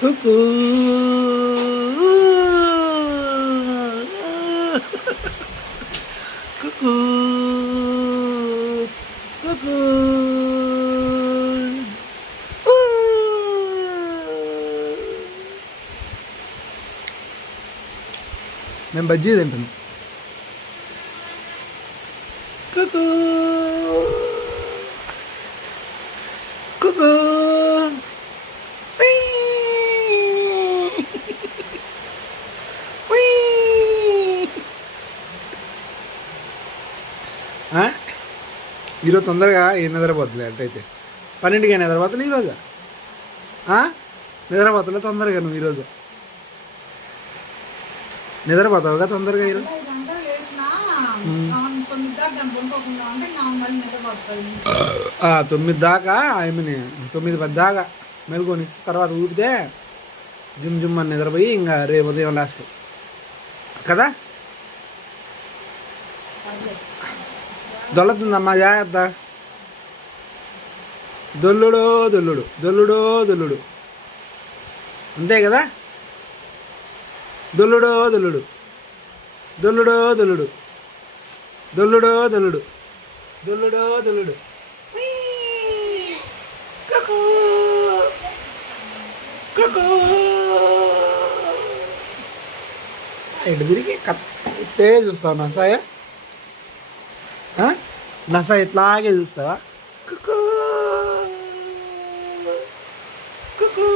కుకు కుకు కుకు మేము బజ్జీ తింటాను. కుకు కుకు ఈరోజు తొందరగా ఏం నిద్రపోతులే అట్టయితే 12కి నిద్రపోతులే ఈరోజు. నిద్రపోతులే తొందరగా నువ్వు ఈరోజు నిద్రపోతావుగా తొందరగా ఈరోజు. 9 దాకా ఐమని 9-10 దాకా మెలుకొని తర్వాత ఊపితే జిమ్ జిమ్ అని నిద్రపోయి ఇంకా రేపు ఉదయం లేస్తావు కదా. దొల్లతుందమ్మా జాగ్రత్త. దొల్లుడో దొల్లుడు దొల్లుడో దొల్లుడు అంతే కదా. దొల్లుడో దొల్లుడు దొల్లుడో దొల్లుడు దొల్లుడో దొల్లుడు దొల్లుడో దొల్లుడు. ఎటు తిరిగి ఇట్టే చూస్తావు నసాయ నసా ఇట్లాగే చూస్తావా. కుకు కుకు